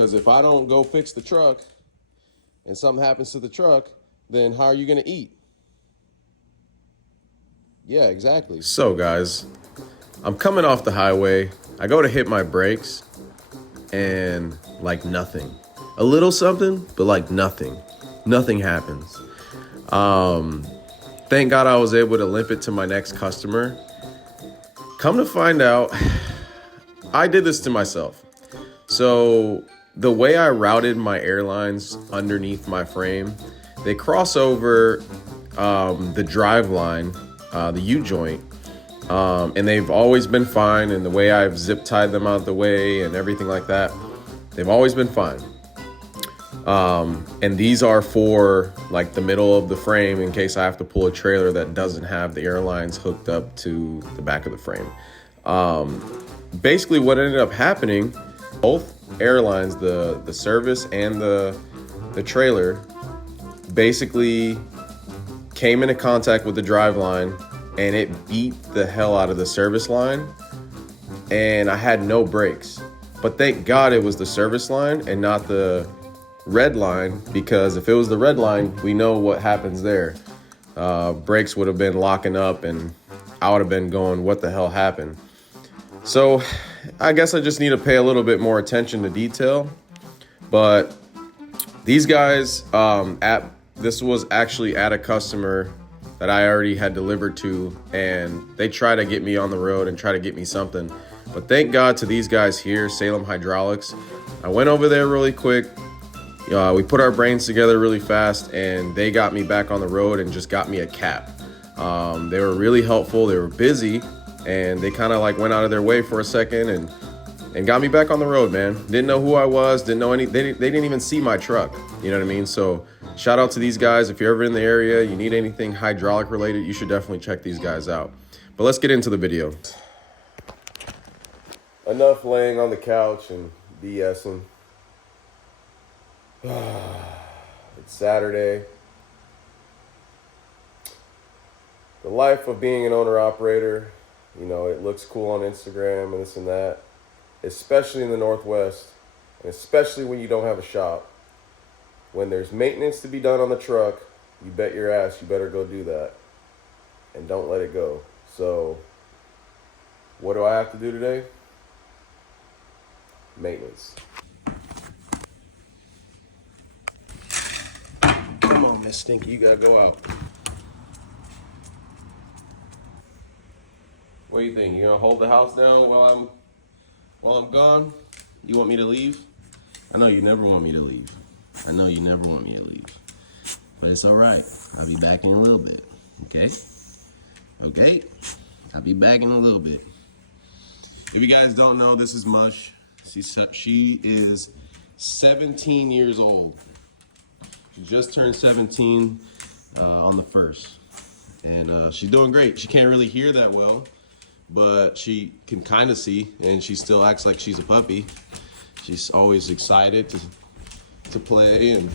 Because if I don't go fix the truck and something happens to the truck, then how are you going to eat? Yeah, exactly. So guys, I'm coming off the highway. I go to hit my brakes and like nothing. A little something, but like nothing. Nothing happens. Thank God I was able to limp it to my next customer. Come to find out, I did this to myself. So the way I routed my airlines underneath my frame, they cross over the drive line, the U-joint, and they've always been fine. And the way I've zip tied them out of the way and everything like that, they've always been fine. And these are for like the middle of the frame in case I have to pull a trailer that doesn't have the airlines hooked up to the back of the frame. Basically what ended up happening, both airlines, the service and the trailer, basically came into contact with the drive line and it beat the hell out of the service line, and I had no brakes. But thank God it was the service line and not the red line, because if it was the red line, we know what happens there. Brakes would have been locking up and I would have been going, what the hell happened? So I guess I just need to pay a little bit more attention to detail. But these guys, this was actually at a customer that I already had delivered to, and they try to get me on the road and try to get me something. But thank God to these guys here, Salem Hydraulics. I went over there really quick. We put our brains together really fast, and they got me back on the road and just got me a cap. They were really helpful. They were busy, and they kind of like went out of their way for a second and got me back on the road, man. Didn't know who I was, didn't know they didn't even see my truck. You know what I mean? So shout out to these guys. If you're ever in the area, you need anything hydraulic related, you should definitely check these guys out. But let's get into the video. Enough laying on the couch and BSing. It's Saturday. The life of being an owner-operator, you know, it looks cool on Instagram and this and that, especially in the Northwest, and especially when you don't have a shop. When there's maintenance to be done on the truck, you bet your ass you better go do that, and don't let it go. So what do I have to do today? Maintenance. Come on, Miss Stinky, you gotta go out. What do you think? You gonna hold the house down while I'm gone? You want me to leave? I know you never want me to leave. I know you never want me to leave. But it's all right. I'll be back in a little bit. Okay? Okay? I'll be back in a little bit. If you guys don't know, this is Mush. She is 17 years old. She just turned 17 on the 1st. And she's doing great. She can't really hear that well, but she can kind of see, and she still acts like she's a puppy. She's always excited to play, and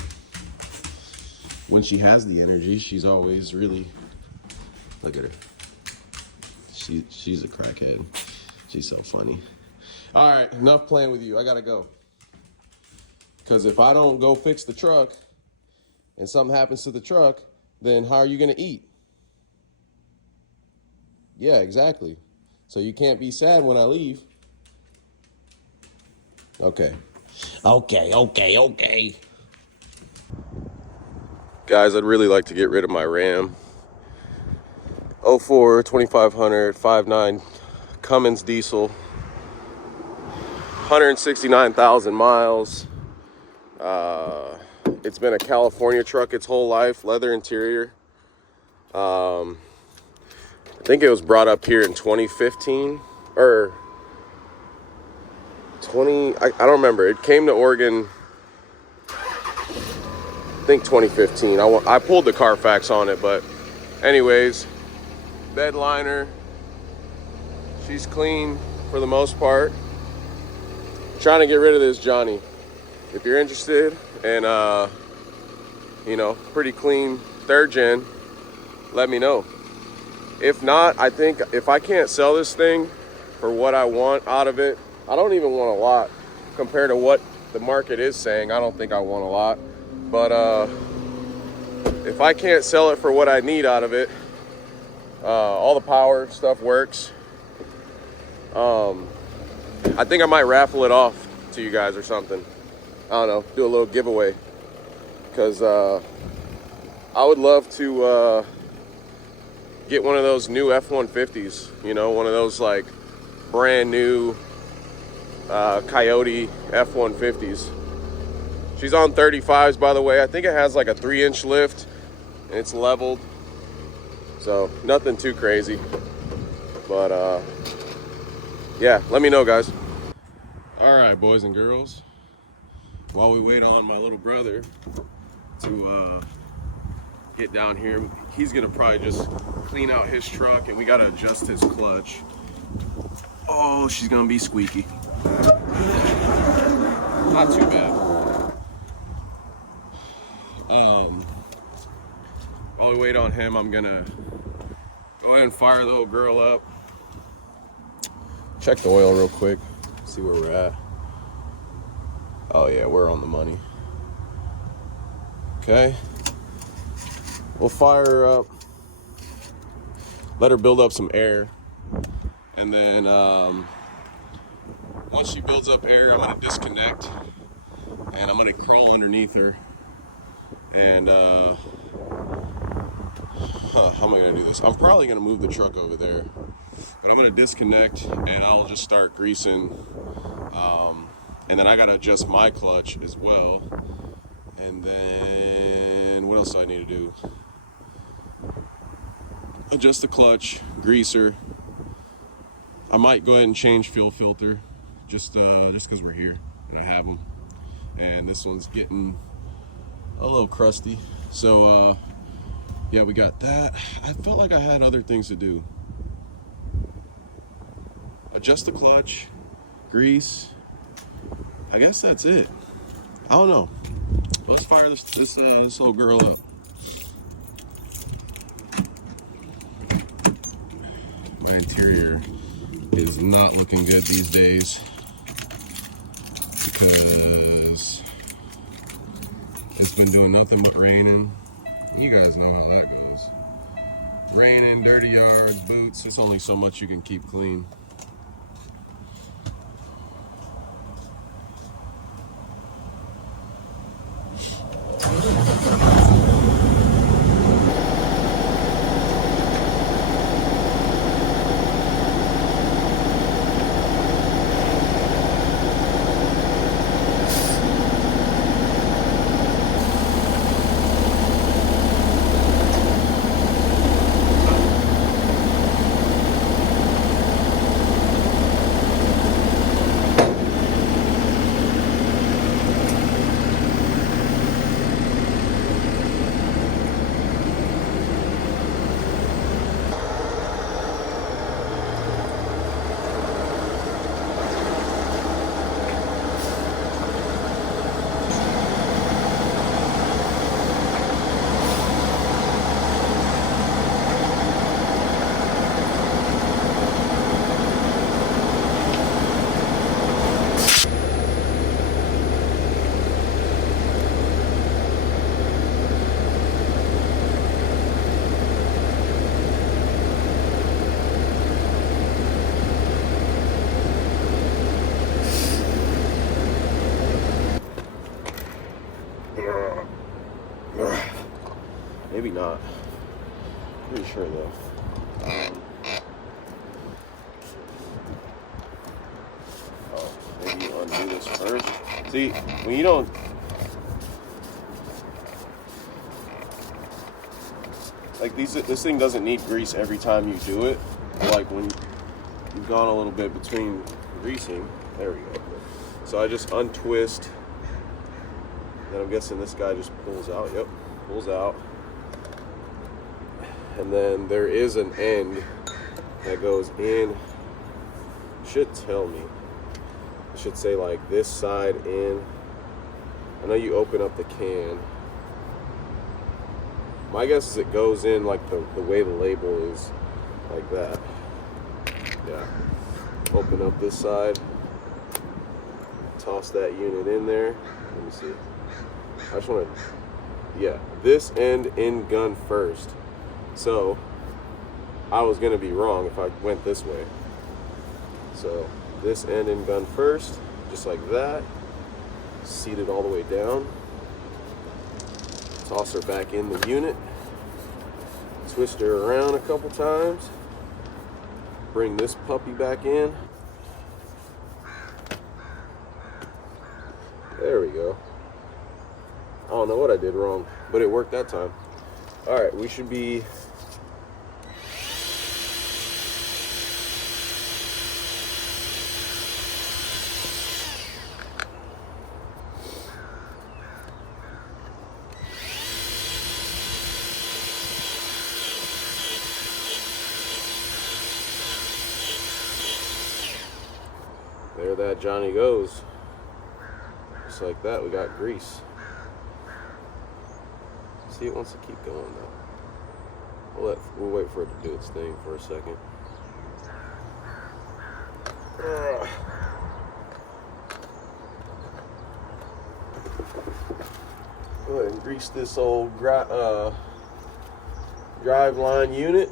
when she has the energy, she's always really, look at her. She's a crackhead. She's so funny. All right, enough playing with you. I gotta go. Because if I don't go fix the truck and something happens to the truck, then how are you gonna eat? Yeah, exactly. So you can't be sad when I leave. Okay. Okay. Guys, I'd really like to get rid of my Ram. 04 2500 5.9 Cummins diesel. 169,000 miles. It's been a California truck its whole life, leather interior. I think it was brought up here in 2015 or 20, I don't remember. It came to Oregon, I think 2015. I pulled the Carfax on it, but anyways, bed liner, she's clean for the most part. Trying to get rid of this Johnny. If you're interested in, you know, pretty clean 3rd gen, let me know. If not, I think if I can't sell this thing for what I want out of it, I don't even want a lot compared to what the market is saying. I don't think I want a lot, but if I can't sell it for what I need out of it, all the power stuff works. I think I might raffle it off to you guys or something. I don't know, do a little giveaway, because I would love to get one of those new F-150s, you know, one of those like brand new Coyote F-150s. She's on 35s, by the way. I think it has like a 3-inch lift and it's leveled, so nothing too crazy, but yeah, let me know, guys. All right, boys and girls, while we wait on my little brother to get down here, he's gonna probably just clean out his truck, and we gotta adjust his clutch. Oh, she's gonna be squeaky. Not too bad. While we wait on him, I'm gonna go ahead and fire the little girl up. Check the oil real quick, see where we're at. Oh yeah, we're on the money. Okay, we'll fire her up, let her build up some air, and then once she builds up air, I'm gonna disconnect and I'm gonna crawl underneath her. And how am I gonna do this? I'm probably gonna move the truck over there, but I'm gonna disconnect and I'll just start greasing. And then I gotta adjust my clutch as well. And then what else do I need to do? Adjust the clutch, grease her. I might go ahead and change fuel filter, just because we're here and I have them. And this one's getting a little crusty. So yeah, we got that. I felt like I had other things to do. Adjust the clutch, grease. I guess that's it. I don't know. Let's fire this little girl up. My interior is not looking good these days because it's been doing nothing but raining. You guys know how that goes. Raining, dirty yards, boots. It's only so much you can keep clean. Maybe not. Pretty sure though. Maybe you undo this first. See, when you don't, like this thing doesn't need grease every time you do it. Like when you've gone a little bit between greasing, there we go. So I just untwist. Then I'm guessing this guy just pulls out. Yep, pulls out. And then there is an end that goes in. Should tell me. It should say like this side in. I know you open up the can. My guess is it goes in like the way the label is, like that. Yeah. Open up this side. toss that unit in there. Let me see. I just want to, yeah, this end in gun first. So I was gonna be wrong if I went this way. So this end in gun first, just like that. Seat it all the way down. Toss her back in the unit. Twist her around a couple times. Bring this puppy back in. There we go. I don't know what I did wrong, but it worked that time. All right, we should be there that Johnny goes. Just like that, we got grease. See, it wants to keep going though. We'll wait for it to do its thing for a second. Go ahead and grease this old drive line unit.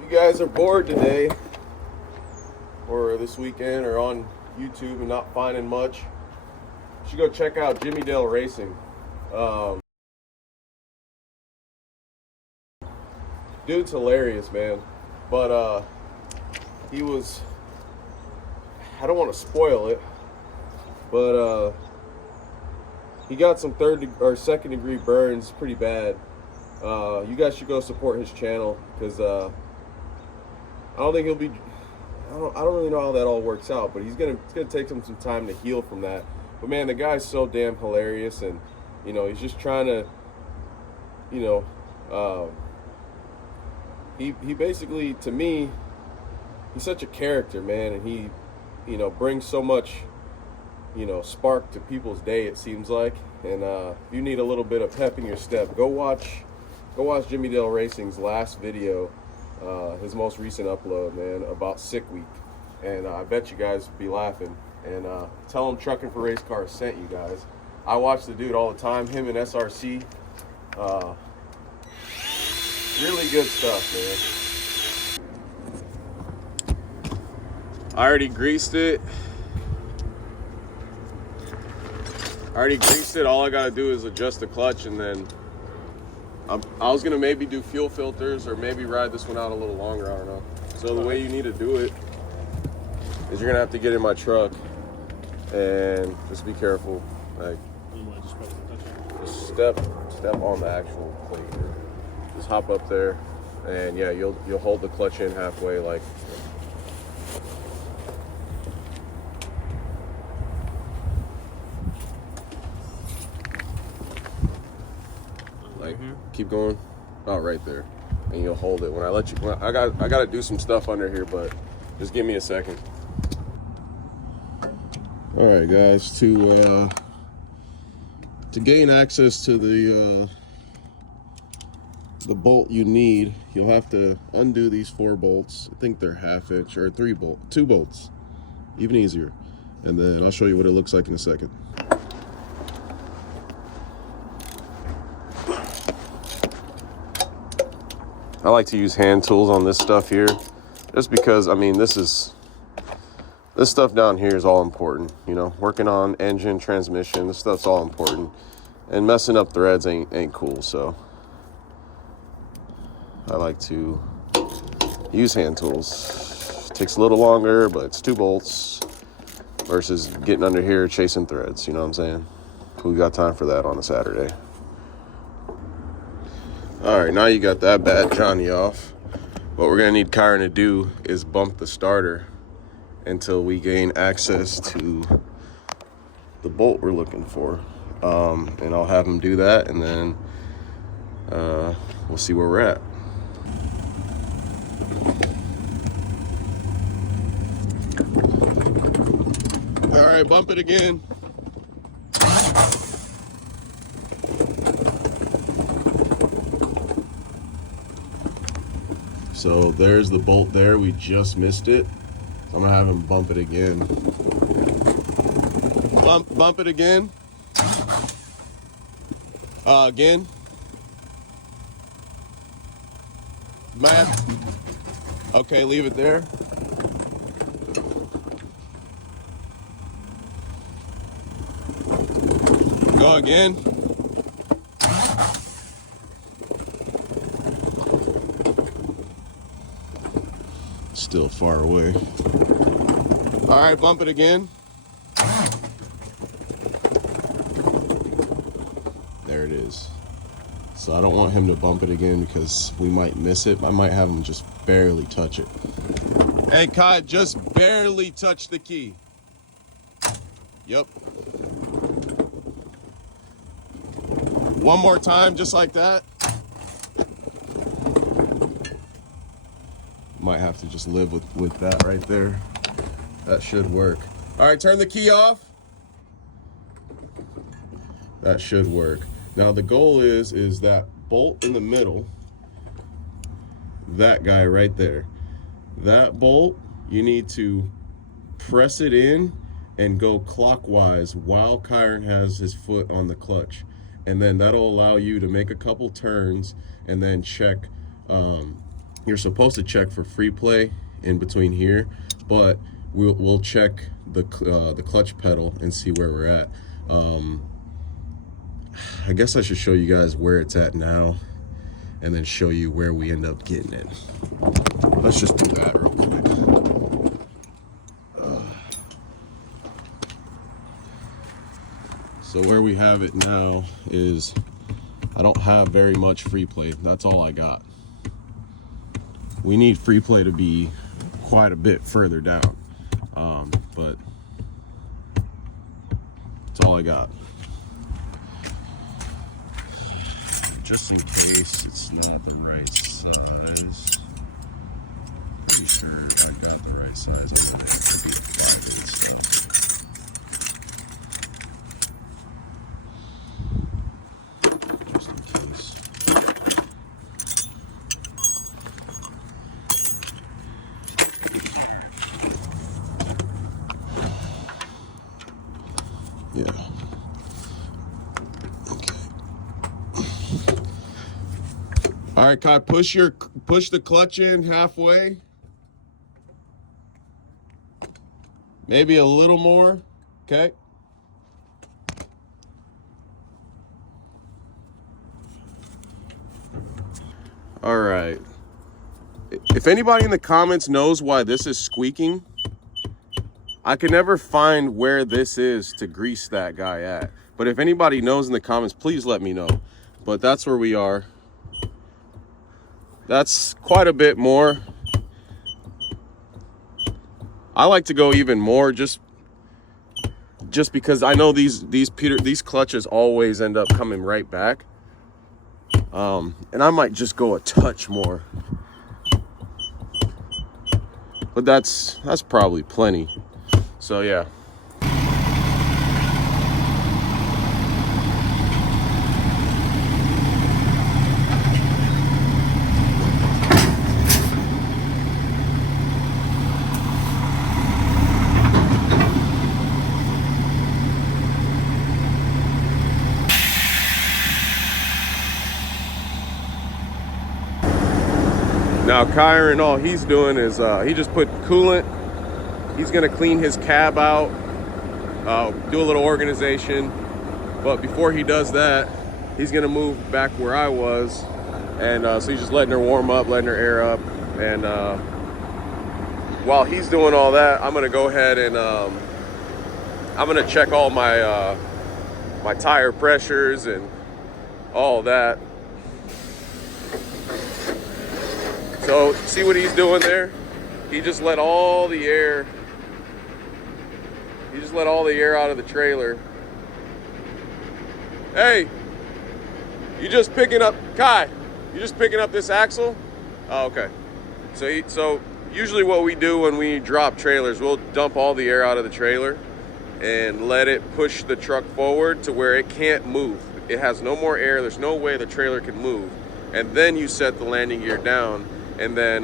You guys are bored today or this weekend or on YouTube and not finding much, you should go check out Peterbilt Racing. Dude's hilarious, man. But he was, I don't want to spoil it, but he got some second degree burns pretty bad. You guys should go support his channel, because I don't think he'll be, I don't really know how that all works out, but it's gonna take him some time to heal from that. But man, the guy's so damn hilarious, and you know, he's just trying to, you know, he basically, to me, he's such a character, man, and he, you know, brings so much, you know, spark to people's day, it seems like. And if you need a little bit of pep in your step, go watch Peterbilt Racing's last video, his most recent upload, man, about Sick Week. And I bet you guys will be laughing. And tell him Trucking for Race Cars sent you guys. I watch the dude all the time, him and SRC. Really good stuff, man. I already greased it. All I gotta do is adjust the clutch, and then I was gonna maybe do fuel filters or maybe ride this one out a little longer, I don't know. So the way you need to do it is you're gonna have to get in my truck and just be careful. Like, just step on the actual plate here. Just hop up there, and yeah, you'll hold the clutch in halfway, like keep going, right there, and you'll hold it. When I let you, I gotta do some stuff under here, but just give me a second. All right, guys, to gain access to the bolt you need, you'll have to undo these 4 bolts. I think they're 1/2 inch or 2 bolts, even easier. And then I'll show you what it looks like in a second. I like to use hand tools on this stuff here, just because, I mean, this stuff down here is all important, you know, working on engine, transmission, this stuff's all important, and messing up threads ain't cool. So I like to use hand tools. It takes a little longer, but it's 2 bolts versus getting under here chasing threads, you know what I'm saying? We got time for that on a Saturday. All right, now you got that bad Johnny off. What we're gonna need Kyron to do is bump the starter until we gain access to the bolt we're looking for. And I'll have him do that, and then we'll see where we're at. All right, bump it again. So there's the bolt there. We just missed it. So I'm gonna have him bump it again. Bump it again. Again. Matt. Okay, leave it there. Go again. Still far away. All right, bump it again. There it is. So I don't want him to bump it again because we might miss it. I might have him just barely touch it. Hey, Kai, just barely touch the key. Yep. One more time, just like that. Might have to just live with that right there. That should work. All right, turn the key off. That should work. Now the goal is that bolt in the middle, that guy right there. That bolt, you need to press it in and go clockwise while Kyron has his foot on the clutch. And then that'll allow you to make a couple turns and then check. You're supposed to check for free play in between here, but we'll check the clutch pedal and see where we're at. I guess I should show you guys where it's at now and then show you where we end up getting it. Let's just do that real quick. So where we have it now is, I don't have very much free play. That's all I got. We need free play to be quite a bit further down, but that's all I got. Just in case it's not the right size. Pretty sure I got the right size. Just in case. Yeah. All right, Kai, push the clutch in halfway. Maybe a little more, okay? All right. If anybody in the comments knows why this is squeaking, I can never find where this is to grease that guy at. But if anybody knows in the comments, please let me know. But that's where we are. That's quite a bit more. I like to go even more just because I know these clutches always end up coming right back. And I might just go a touch more. But that's probably plenty. So yeah. Now Kyron, all he's doing is he just put coolant. He's gonna clean his cab out, do a little organization. But before he does that, he's gonna move back where I was. And so he's just letting her warm up, letting her air up. And while he's doing all that, I'm gonna go ahead and I'm gonna check all my my tire pressures and all that. So see what he's doing there? He just let all the air. He just let all the air out of the trailer. Hey, you just picking up, Kai? You just picking up this axle? Oh, okay. So usually what we do when we drop trailers, we'll dump all the air out of the trailer, and let it push the truck forward to where it can't move. It has no more air. There's no way the trailer can move. And then you set the landing gear down, and then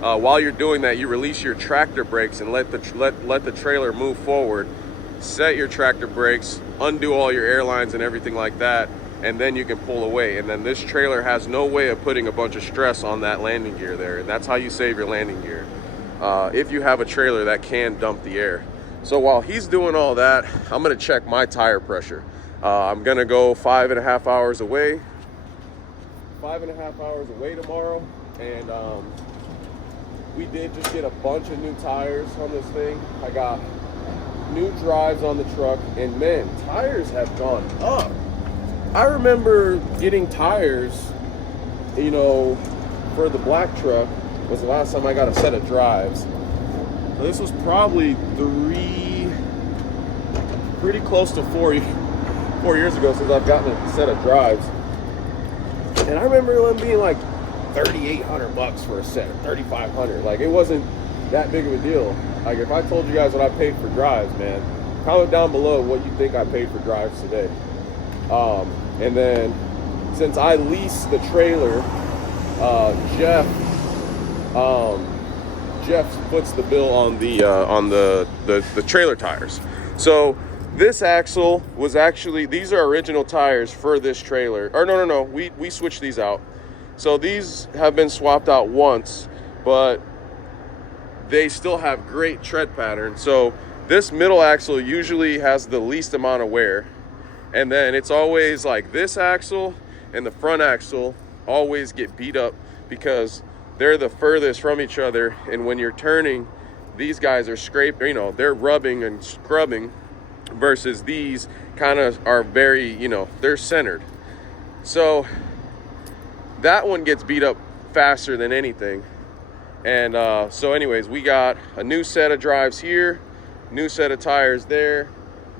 while you're doing that, you release your tractor brakes and let the trailer move forward. Set your tractor brakes, undo all your airlines and everything like that, and then you can pull away. And then this trailer has no way of putting a bunch of stress on that landing gear there, and that's how you save your landing gear if you have a trailer that can dump the air. So while he's doing all that, I'm gonna check my tire pressure. I'm gonna go 5.5 hours away. 5.5 hours away tomorrow, and we did just get a bunch of new tires on this thing. I got new drives on the truck, and man, tires have gone up. I remember getting tires, you know, for the black truck was the last time I got a set of drives. So this was probably pretty close to 4 years ago since I've gotten a set of drives. And I remember them being like $3,800 for a set, or $3,500. Like, it wasn't that big of a deal. Like, if I told you guys what I paid for drives, man, comment down below what you think I paid for drives today. And then since I leased the trailer, Jeff puts the bill on the trailer tires. So this axle was actually, these are original tires for this trailer. Or no, we switched these out. So these have been swapped out once, but they still have great tread pattern. So this middle axle usually has the least amount of wear. And then it's always like this axle and the front axle always get beat up because they're the furthest from each other. And when you're turning, these guys are scraping, you know, they're rubbing and scrubbing, versus these kind of are very, you know, they're centered. So that one gets beat up faster than anything. And so anyways, we got a new set of drives here, new set of tires there.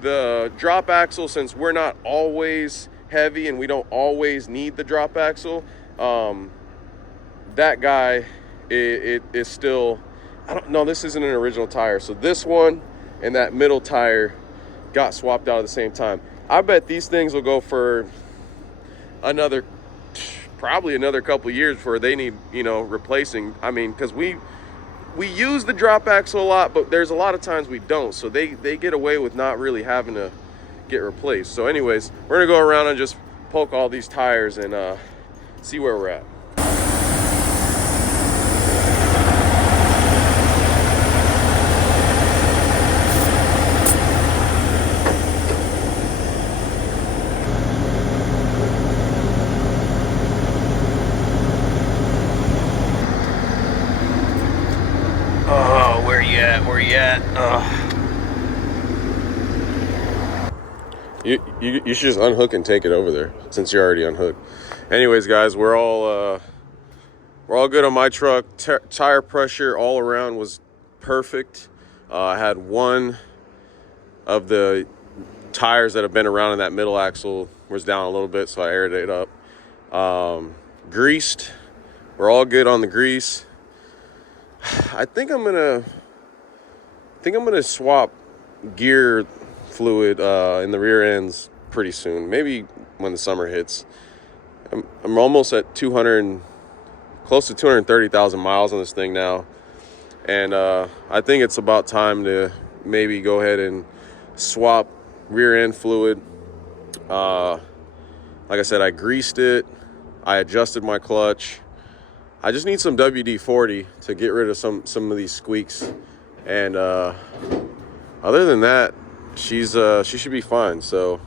The drop axle, since we're not always heavy and we don't always need the drop axle, that guy, it is still, I don't know, this isn't an original tire. So this one and that middle tire got swapped out at the same time. I bet these things will go for probably another couple years before they need, you know, replacing. I mean, because we use the drop axle a lot, but there's a lot of times we don't. So they get away with not really having to get replaced. So anyways, we're gonna go around and just poke all these tires and see where we're at. Where you at? You should just unhook and take it over there since you're already unhooked. Anyways, guys, we're all good on my truck. Tire pressure all around was perfect. I had one of the tires that have been around in that middle axle was down a little bit, so I aired it up. Greased. We're all good on the grease. I think I'm gonna swap gear fluid in the rear ends pretty soon. Maybe when the summer hits. I'm almost at close to 230,000 miles on this thing now, and I think it's about time to maybe go ahead and swap rear end fluid. Like I said, I greased it. I adjusted my clutch. I just need some WD-40 to get rid of some of these squeaks. And other than that, she should be fine. So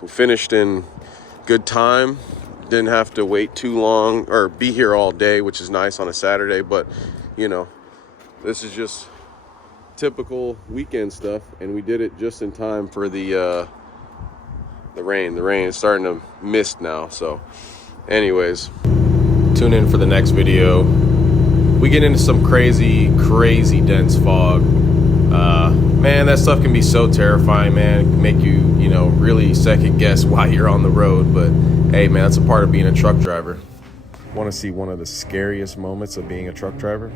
we finished in good time. Didn't have to wait too long or be here all day, which is nice on a Saturday. But, you know, this is just typical weekend stuff. And we did it just in time for the rain. The rain is starting to mist now. So anyways, tune in for the next video. We get into some crazy dense fog. Man, that stuff can be so terrifying, man. It can make you, you know, really second guess why you're on the road. But hey, man, that's a part of being a truck driver. Want to see one of the scariest moments of being a truck driver?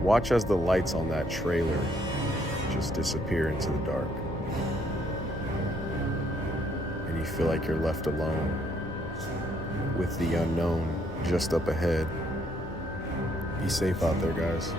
Watch as the lights on that trailer just disappear into the dark. And you feel like you're left alone with the unknown just up ahead. Be safe out there, guys.